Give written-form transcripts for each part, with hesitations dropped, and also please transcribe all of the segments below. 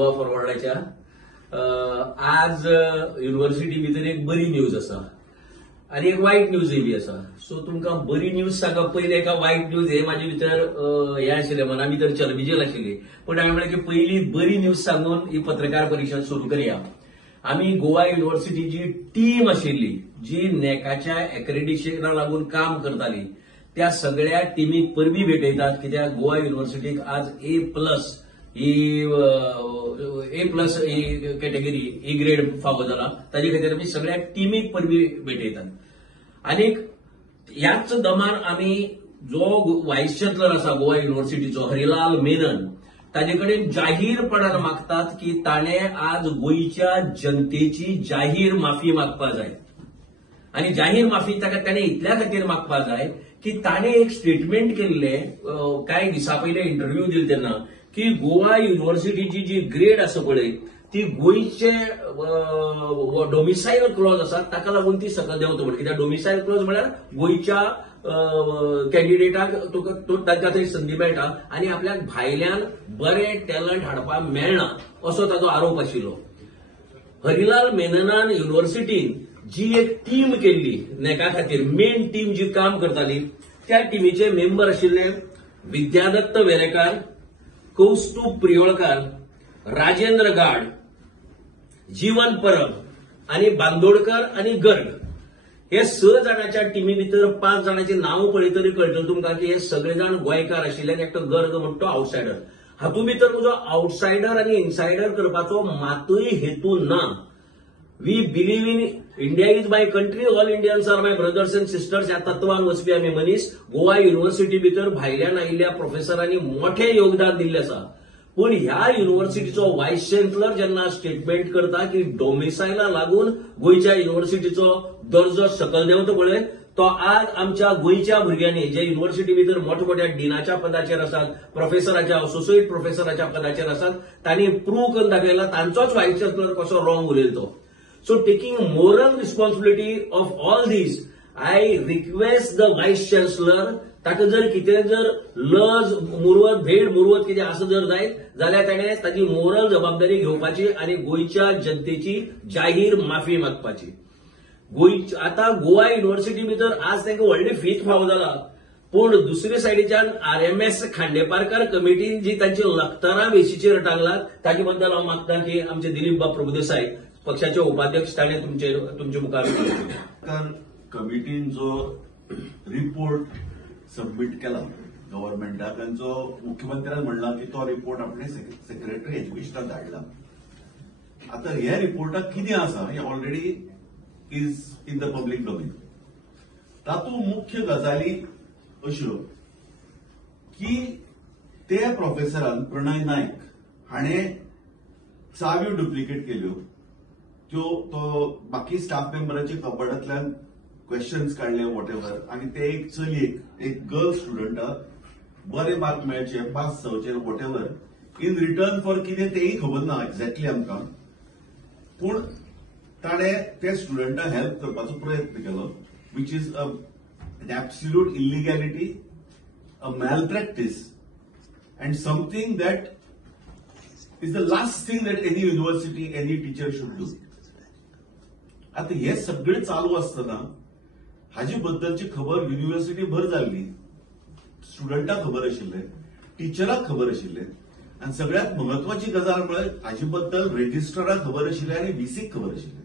गोवा फॉरवर्डाच्या आज युनिव्हर्सिटी भितर एक बरी न्यूज आसा आणि एक वाईट न्यूजय बी आसा. सो तुमकां बरी न्यूज सांगप पयलीं एका वाईट न्यूज हे म्हाजे भितर हे आशिल्लें, मना भितर चलबिजल आशिल्ली. पण हांवें म्हळें की पयली बरी न्यूज सांगून ही पत्रकार परिशद सुरू करया. आमी गोवा युनिव्हर्सिटीची टीम आशिल्ली जी नेकाच्या एक्रेडिटेशनाक लागून काम करताली त्या सगळ्या टीमीक परबी भेटयतात, कित्याक गोवा युनिव्हर्सिटीक आज A+ he category A grade फावो जाला. ताजे खातीर आमी सगळ्या टीमीक परबी भेटयतात. आनीक ह्याच दमार आमी जो व्हायस चान्सलर आसा गोवा युनिव्हर्सिटीचो हरिलाल मेनन ताजे कडेन जाहीरपणान मागतात की ताणे आज गोंयच्या जनतेची जाहीर माफी मागपा जाय. आणि जाहीर माफी ताका ताणे इतल्या खातीर मागपा जाय की ताणे एक स्टेटमेंट केल्ले कांय दिसा पयले इंटरव्यू दिले तेन्ना की गोवा युनिव्हर्सिटीची जी ग्रेड आसा पळय ती गोंयचे डोमिसायल क्लॉज आसा ताका लागून ती सकयल देंवता म्हणून. कित्याक डोमिसायल क्लॉज म्हळ्यार गोंयच्या कॅन्डिडेटाक तांकां थंय संदी मेळटा आनी आपल्याक भायल्यान बरें टॅलंट हाडपाक मेळना असो ताचो आरोप आशिल्लो. हरिलाल मेननान युनिव्हर्सिटीन जी एक टीम केल्ली नेका खातीर, मेन टीम जी काम करताली, त्या टीमीचे मेंबर आशिल्ले विद्यादत्त वेरेकार, कौस्तुभ प्रियोळकार, राजेंद्र गाड, जीवन परब आणि बांदोडकर आणि गर्ग. हे 6 जाणांच्या टीमी भितर 5 जाणांची नांव पळयतरी कळटलें तुमकां की हे सगळे जाण गोंयकार आशिल्ले आनी एकटो गर्ग म्हणटा तो आउटसायडर. हातूंत भितर तुजो आउटसायडर आनी इनसायडर करपाचो मातूय हेतू ना. We believe in India is my country, all Indians are my brothers and sisters ह्या तत्वान वचपी आमी मनीस. गोवा युनिव्हर्सिटी भितर भायल्यान आयिल्ल्या प्रोफेसरांनी मोठें योगदान दिल्लें आसा. पूण ह्या युनिव्हर्सिटीचो व्हायस चान्सलर जेन्ना स्टेटमेंट करता की डोमिसायला लागून गोंयच्या युनिव्हर्सिटीचो दर्जो सकयल देंवता पळय तो आज आमच्या गोंयच्या भुरग्यांनी जे युनिव्हर्सिटी भितर मोठमोठ्या डिनाच्या पदाचेर आसात, प्रोफेसराच्या असोसिएट प्रोफेसराच्या पदाचेर आसात, तांणी प्रूव्ह करून दाखयला तांचोच व्हायस चान्सलर कसो रॉंग उलयलो तो. So taking moral responsibility of all these, I request the Vice Chancellor, ताका जर कितें जर लज मुरवत भेड मुरवत कितें असं जर जायत जाल्यार ताणें ताची मोरल जबाबदारी घेवपाची आणि गोंयच्या जनतेची जाहीर माफी मागपाची. आता गोवा युनिव्हर्सिटी भितर आज तांकां व्हडली फीत फावो जाला. पूण दुसरे सायडीच्यान RMS खांडेपारकार कमिटीन जी तांची लखतरां वेशीचेर टांगलात ताचे बद्दल हांव मागतां की आमचे दिलीप बा प्रभुदेसाय पक्षाचे उपाध्यक्ष ताणे तुमचे मुखार कमिटीन जो रिपोर्ट सबमिट केला गव्हर्नमेंटाक तांचो मुख्यमंत्र्यान म्हणला की तो रिपोर्ट आपणे सेक्रेटरी एज्युकेशनाक धाडला. आता ह्या रिपोर्टाक कितें आसा हे already is in the public domain. तातूंत मुख्य गजाली अश्यो की त्या प्रोफेसरान प्रणय नायक हाणें चाव्यो डुप्लिकेट केल्यो, तो बाकी स्टाफ मेंबरांच्या कबडांतल्यान क्वेश्चन्स काढले वॉटेवर आणि ते एक चलयेक एक गर्ल स्टुडंटाक बरे मार्क मेळचे, पास जावचे वॉटेवर इन रिटर्न फॉर कितें तेही खबर ना एक्झॅक्टली आमकां. पूण ताणें त्या स्टुडंटाक हेल्प करपाचो प्रयत्न केलो which is an absolute illegality, a malpractice, and something that is the last thing that any university, any teacher should do. आता हे सगळे चालू असताना हाजे बद्दलची खबर युनिव्हर्सिटी भर जाल्ली, स्टुडंटाक खबर आशिल्ले, टिचराक खबर आशिल्ले, आणि सगळ्यात महत्वाची गजाल म्हळ्यार हाजे बद्दल रेजिस्ट्राराक खबर आशिल्ले आणि VCक खबर आशिल्ले.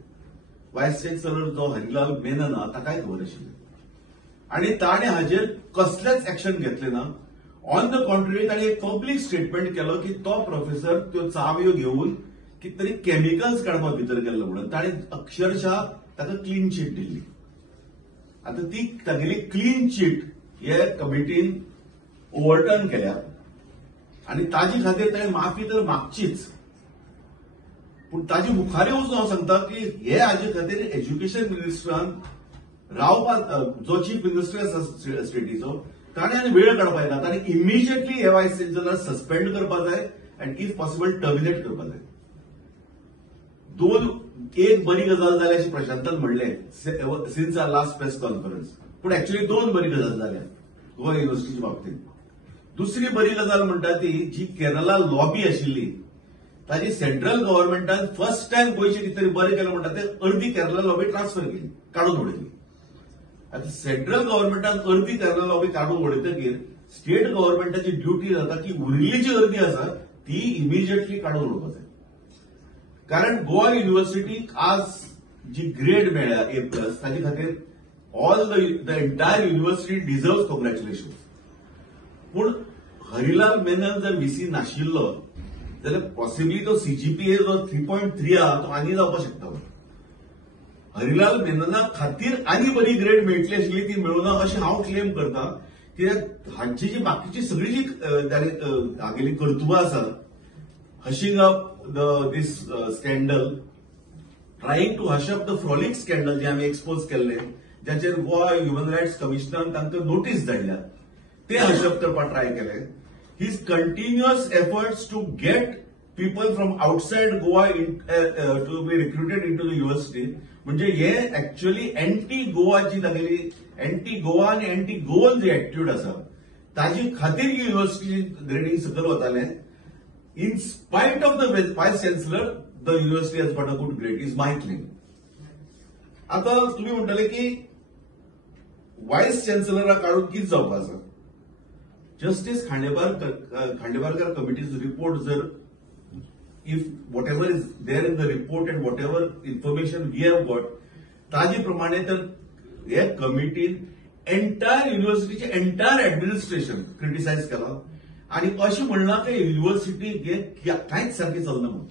व्हायस चान्सलर जो हरिलाल मेनन आहा ताकाय खबर आशिल्ले आणि ताणे हाजेर कसलेच एक्शन घेतले ना. ऑन द कॉन्ट्ररी ताणे एक पब्लीक स्टेटमेंट केलो की तो प्रोफेसर त्यो चावयो घेऊन कितें तरी केमिकल्स काडपाक भितर गेल्लो म्हणून ताणे अक्षरशः ताका क्लीन चीट दिल्ली. आता ती तागेली क्लीन चीट हे कमिटीन ओव्हरटर्न केल्या आणि ताजे खातीर ताणें माफी तर मागचीच. पूण ताजे मुखार वचून हांव सांगता की हे हाजे खातीर एज्युकेशन मिनिस्टरान रावपाक जो चीफ मिनिस्टर आसा स्टेटीचो ताणें आनी वेळ काडपाक येता. ताणें इमिजिएटली हे व्हायस चान्सलर सस्पेंड करपाक जाय अँड इफ पॉसिबल टर्मिनेट करपाक जाय. एक बरी गजाल जाली अशें प्रशांतान म्हणलें since our last press conference. पूण एक्चुअली 2 बरी गजाल जाल्या गोवा युनिव्हर्सिटीच्या बाबतींत. दुसरी बरी गजाल म्हणटा ती जी केरला लॉबी आशिल्ली ताजी सेंट्रल गव्हर्नमेंटान फर्स्ट टाइम गोंयचे कितें तरी बरें केलें म्हणटा ते अर्दी केरला लॉबी ट्रान्सफर केली, काडून उडयली. आता सेंट्रल गव्हर्नमेंटान अर्दी केरला लॉबी काडून उडयतकीर स्टेट गव्हर्नमेंटाची ड्युटी जाता की उरिल्ली जी अर्दी आसा ती इमिजिएटली काडून उडोवपाक जाय. कारण गोवा युनिव्हर्सिटीक आज जी ग्रेड मेळ्ळ्या A+, ताचे खातीर all the entire university deserves congratulation. पूण हरिलाल मेनन जर VC नाशिल्लो जाल्यार पॉसिबली तो CGPA जो 3.3 आहा तो आनी जावपाक शकतालो. हरिलाल मेनना खातीर आनी बरी ग्रेड मेळटली आशिल्ली, ती मेळूना अशें हांव क्लेम करता. कित्याक हांची जी बाकीची सगळी जी हागेली कर्तुबां आसात, hushing up this scandal, trying to hush up the frolic scandal जे आमी एक्सपोज केल्ले, जाचेर गोवा ह्युमन रायट्स कमिशनरान तांकां नोटीस धाडल्या, ते हश अप करपाक ट्राय केले. His continuous efforts to get people from outside Goa to be recruited into the university, म्हणजे हे ऍक्च्युअली एंटी गोवाची तागेली एंटी गोवा आनी एंटी गोवन जी एटीट्यूड आसा ताजी खातीर युनिव्हर्सिटी ग्रेडिंग सकयल वताले. In spite of the vice chancellor the university has got a good grade is my claim. आता तुम्ही म्हणटले की वायस चॅन्सलराक काडून कितें जावपाक आसा. Justice Khandebarkar committee's report, sir, if whatever is there in the report and whatever information we have got, ताजी प्रमाणे तर हे कमिटीन एंटायर युनिव्हर्सिटीचे एंटायर ऍडमिनिस्ट्रेशन क्रिटिसाइज केला आणि अशें म्हणलां की युनिव्हर्सिटी हे कांयच सारखें चलना म्हणून.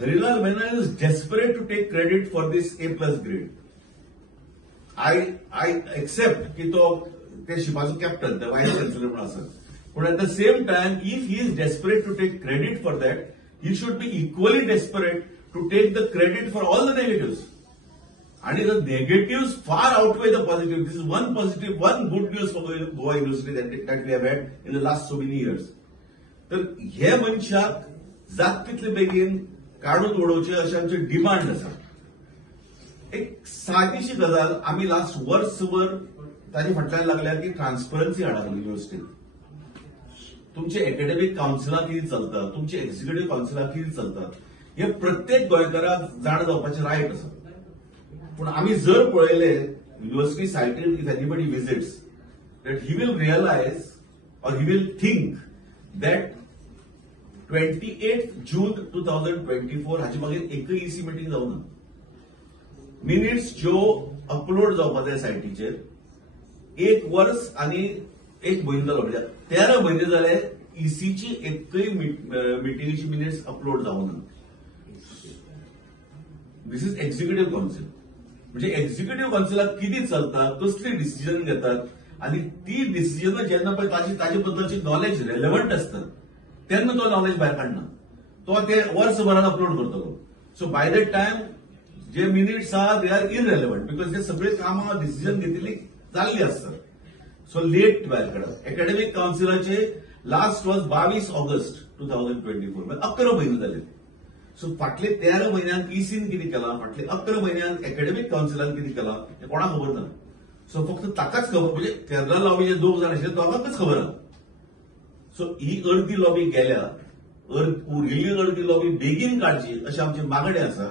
Harilal Menon is desperate to take credit for this A+ grade. I accept की तो ते शिपाचो कॅप्टन, ते वायस चॅन्सलर म्हणून आसत. पूण at the same time if he is desperate to take credit for that, he should be equally desperate to take the credit for all the negatives. आणि the negatives far outweigh the positive. This is one good news for Goa university that we have had in the last so many years. तर हे मनशाक जात तितले बेगीन काडून उडोवचे अशें आमचे demand आसा. एक सादीशी गजाल, आमी लास्ट वर्सभर ताजे फाटल्यान लागल्या की ट्रान्सपरन्सी हाडात युनिव्हर्सिटीत. तुमचे एकेडमिक कावन्सिलां कितें चलता, तुमचे एक्झिक्युटिव्ह कावन्सिलां कितें चलतात, हे प्रत्येक गोंयकाराक जाण जावपाचें रायट आसा. पूण आमी जर पळयले युनिव्हर्सिटी सायटीर, if anybody visits, that he will realise or he will think that 28 June 2024 हाचे मागीर एकय EC मिटींग जावना. मिनिट्स ज्यो अपलोड जावपाक जाय सायटीचेर 1 वर्स आनी 1 म्हयनो जालो, म्हणजे 13 म्हयने जाले ECची एकय मिटिंगेची मिनिट्स अपलोड जावना. दिस इज एक्झिक्युटिव्ह काउन्सिल. म्हणजे एक्झिक्युटिव्ह काउन्सिलाक कितें चलता, कसली डिसिजन घेतात आणि ती डिसिजन जेन्ना पळय ताजे बद्दलची नॉलेज रेलेव्हंट असतात तेन्ना तो नॉलेज भायर काडना, तो ते वर्सभरान अपलोड करतलो. सो बाय दॅट टायम जे मिनिट्स आहा दे आर इररेलेव्हंट, बिकॉज ते सगळे कामां डिसिजन घेतली जाल्ली आसतात. सो लेट भायर काडप. एकेडमिक काउन्सिलाचे लास्ट वॉज 22 ऑगस्ट 2024, म्हणजे 11 म्हयने जाले. सो फाटले 13 म्हयन्यांत ECन कितें केलां, फाटले 11 म्हयन्यांत एकेडमिक काउन्सिलान कितें केलां हें कोणाक खबर ना. सो फक्त ताकाच खबर, म्हणजे केरला लॉबीचे 2 जाण आशिल्ले दोगांकच खबर आहा. सो ही अर्दी लॉबी गेल्या, उरिल्ली अर्दी लॉबी बेगीन काडची अशें आमचे मागणे आसा,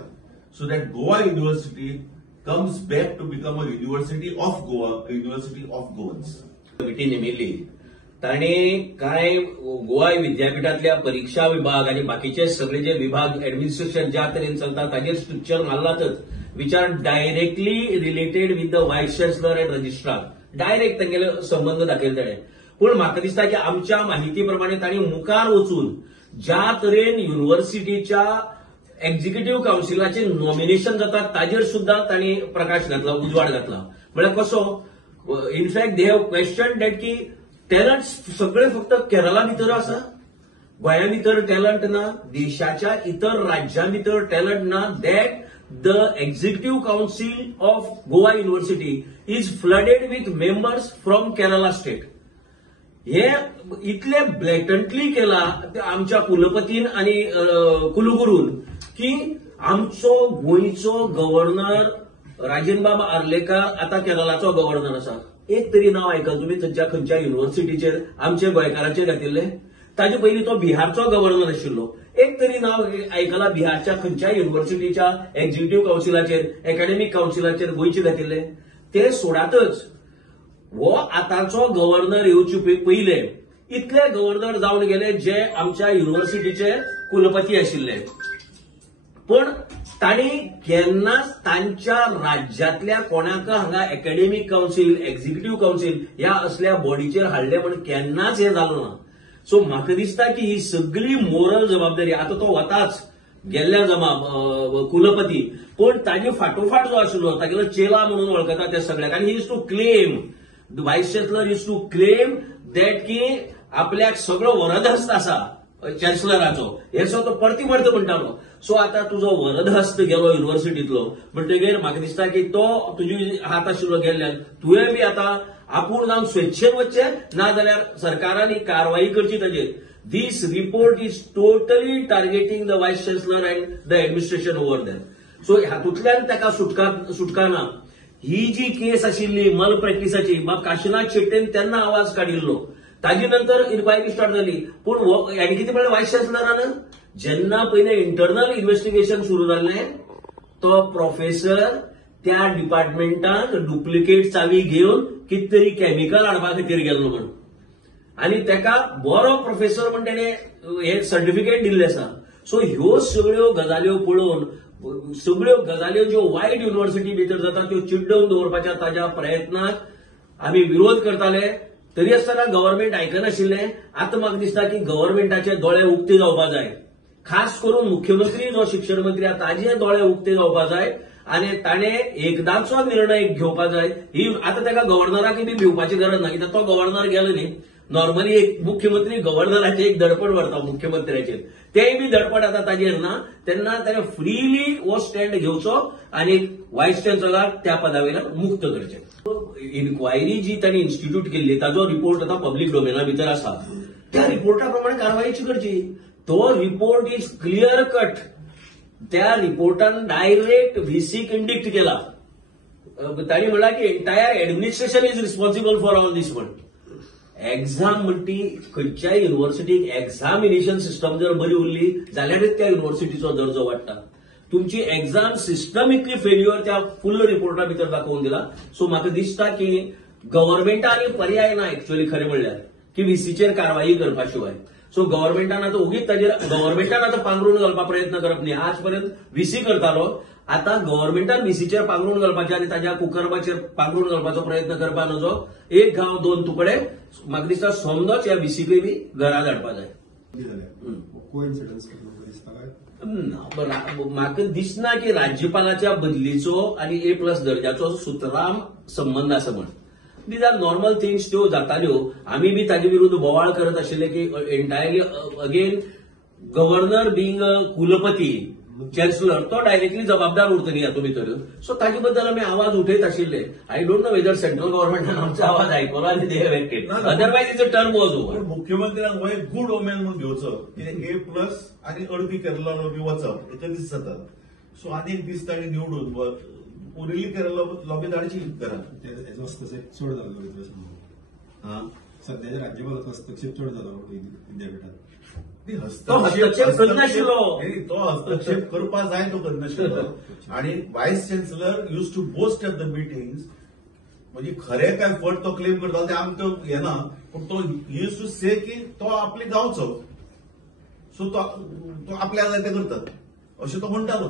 so that Goa university comes back to become a university of Goa, a university of Goans. Committee नेमिल्ली ताणे काय गोवा विद्यापीठातल्या परीक्षा विभाग आणि बाकीचे सगळे जे विभाग ऍडमिनिस्ट्रेशन ज्या तरेन चलता ताजेर स्ट्रक्चर मारलातच, which are directly related with the vice chancellor and registrar. Direct तांगेले संबंध दाखयले ताणे. पूण म्हाका दिसता की आमच्या माहिती प्रमाणे तांणी मुखार वचून ज्या तरेन युनिव्हर्सिटीच्या एक्झिक्युटिव्ह काउन्सिलाचे नॉमिनेशन जातात ताजेर सुद्धा तांणी प्रकाश घातला, उजवाड घातला. म्हळ्यार कसो, in fact they have question that की टॅलंट सगळे फक्त केरला भितर आसा, गोंया भितर टॅलंट ना, देशाच्या इतर राज्यां भितर टॅलंट ना, that the executive council of Goa university is flooded with members from Kerala state. हे इतले ब्लॅटंटली केला आमच्या कुलपतीन आणि कुलगुरून की आमचो गोंयचो गव्हर्नर राजेंद्रबाब आर्लेकर आता केरळाचो गव्हर्नर आसा. एक तरी नाव आयकला तुम्ही खंयच्या युनिव्हर्सिटीचेर आमचे गोंयकारांचेर घातिल्ले. ताजे पयलीं तो बिहारचो गव्हर्नर आशिल्लो. एक तरी नाव आयकलां बिहारच्या खंयच्याय युनिव्हर्सिटीच्या एक्झिक्युटिव्ह कावन्सिलाचेर, एकाडेमीक कावन्सिलाचेर गोंयचे घातिल्ले ते सोडातच हो आतांचो गव्हर्नर येवचे पयले इतले गव्हर्नर जावन गेले जे आमच्या युनिव्हर्सिटीचे कुलपती आशिल्ले, पण तांणी केन्नाच तांच्या राज्यांतल्या कोणाक हांगा एकाडेमीक कावन्सील, एक्झिक्युटिव्ह कावन्सील ह्या असल्या बॉडीचेर हाडले म्हण केन्नाच हे जालो ना. सो म्हाका दिसता की ही सगळी मोरल जबाबदारी आता तो वताच गेल्ल्या कुलपती, पण ताजे फाटोफाट जो आशिल्लो तागेलो चेला म्हणून वळखता ते सगळ्याक, आनी he is to claim, vice chancellor is to claim that की आपल्याक सगळो वरदहस्त आसा चॅन्सलराचो, हेचो तो परती म्हणटालो. सो आता तुजो वरदहस्त गेलो युनिव्हर्सिटीतलो म्हणटकीर म्हाका दिसता की तो तुजी हात आशिल्लो गेल्ल्यान तुवें बी आता आपूण जावन स्वेच्छेन वचचे, नाजाल्यार सरकारान ही कारवाई करची ताजेर. This report is totally targeting the vice chancellor and the administration over there. So हातूंतल्यान ताका सुटका ना. ही जी केस आशिल्ली मल प्रॅक्टिसाची, म्हाका काशीनाथ शेट्टीन तेन्ना आवाज काडिल्लो, ताजे नंतर इन्क्वायरी स्टार्ट जाली, पूण हांणी कितें म्हणलें व्हायस चान्सलरान, जेन्ना पयलें इंटरनल इन्व्हेस्टिगेशन सुरू जाल्लें तो प्रोफेसर त्या डिपार्टमेंटाक डुप्लिकेट चावी घेवन कितें तरी केमिकल हाडपा खातीर गेल्लो म्हण, आनी ताका बरो प्रोफेसर म्हण तेणे हे सर्टिफिकेट दिल्लें आसा. सो ह्यो सगळ्यो गजाल्यो पळोवन सगळ्यो गजाल्यो ज्यो वायट युनिव्हर्सिटी भितर जाता त्यो चिड्डून दवरपाच्या ताज्या प्रयत्नाक आमी विरोध करताले, तरी आसतना गव्हर्नमेंट आयकनाशिल्लें. आतां म्हाका दिसता की गव्हर्नमेंटाचे दोळे उक्ते जावपाक जाय, खास करून मुख्यमंत्री जो शिक्षण मंत्री आसा ताजे दोळे उक्ते जावपाक जाय, आनी ताणे एकदांचो निर्णय घेवपाक जाय. ही आतां ताका गव्हर्नराक बी भिवपाची गरज ना, कित्याक तो गव्हर्नर गेलो न्ही. नॉर्मली एक मुख्यमंत्री गव्हर्नराचे एक धडपड व्हरता मुख्यमंत्र्याचेर, तेय बी धडपड आता ताजेर ना. तेन्ना ताणें फ्रीली हो स्टँड घेवचो आनी व्हायस चान्सलराक त्या पदावेल्यान मुक्त करचें. इन्क्वायरी जी तांणी इन्स्टिट्यूट केल्ली ताजो रिपोर्ट आता पब्लीक डोमेना भितर आसा, त्या रिपोर्टा प्रमाणे कारवायची करची. तो रिपोर्ट इज क्लियर कट. त्या रिपोर्टान डायरेक्ट व्हीसीक इंडिक्ट केला. तांणी म्हणला की entire administration is responsible for all these. म्हण एक्झाम म्हणटी खंयच्याय युनिव्हर्सिटीक एक्झामिनेशन सिस्टम जर बरी उरली जाल्यारच त्या युनिव्हर्सिटीचो दर्जो वाडटा. तुमची एक्झाम सिस्टम इतली फेल्युअर त्या फुल रिपोर्टा भितर दाखोवन दिला. सो म्हाका दिसता की गव्हर्नमेंटान पर्याय ना एक्चुअली खरें म्हणल्यार की व्हीसीचेर कारवाई करपा शिवाय. सो गव्हर्नमेंटान आता उगीच ताजेर गव्हर्नमेंटान आता पांगरून घालपा प्रयत्न करप न्ही. आज पर्यंत व्हीसी करतालो, आता गव्हर्नमेंटान व्हीसीचेर पांगरून घालपाचे आनी ताज्या कुकर्माचेर पांगरून घालपाचो प्रयत्न करपा नजो. एक गांव दोन तुकडे. म्हाका दिसता समजोच ह्या व्हीसीकूय बी घरा धाडपा जाय. म्हाका दिसना की राज्यपालाच्या बदलीचो आनी A+ दर्जाचो सुतराम संबंध आसा म्हण. दीज आर नॉर्मल थिंग्स, त्यो जाताल्यो. आमी बी ताजे विरुद्ध बोवाळ करत आशिल्ले की एंटायरली अगेन गव्हर्नर बिंग कुलपती, चॅन्सलर तो डायरेक्टली जबाबदार उरतली हातूंत भितर. सो ताजे बद्दल आमी आवाज उठयत आशिल्ले. I don't know whether central गव्हर्नमेंटान आमचो आवाज आयकलो आनी they have acted, otherwise it's a term was over. मुख्यमंत्र्यांक हो एक गूड ओमेन म्हणून घेवचो, कितें A+ आनी अर्दी केरला बी वचप एका दीस जाता. सो आनी एक दीस ताणें निवडून उरिल्ली केरला लॉबी धाडची घरात. हेजो हस्तक्षेप चड जालो सध्याच्या राज्यपालाचो हस्तक्षेप चड जालो विद्यापीठात. तो हस्तक्षेप करनाशिल्लो. तो हस्तक्षेप करपा जाय, तो करनाशिल्लो. आणि vice chancellor use to boast at the meetings. म्हणजे खरें काय फट तो क्लेम करता ते आमकां हें ना, पूण तो यूज टू से की तो आपले गांवचो. सो तो आपल्याक जाय ते करता अशें तो म्हणटालो.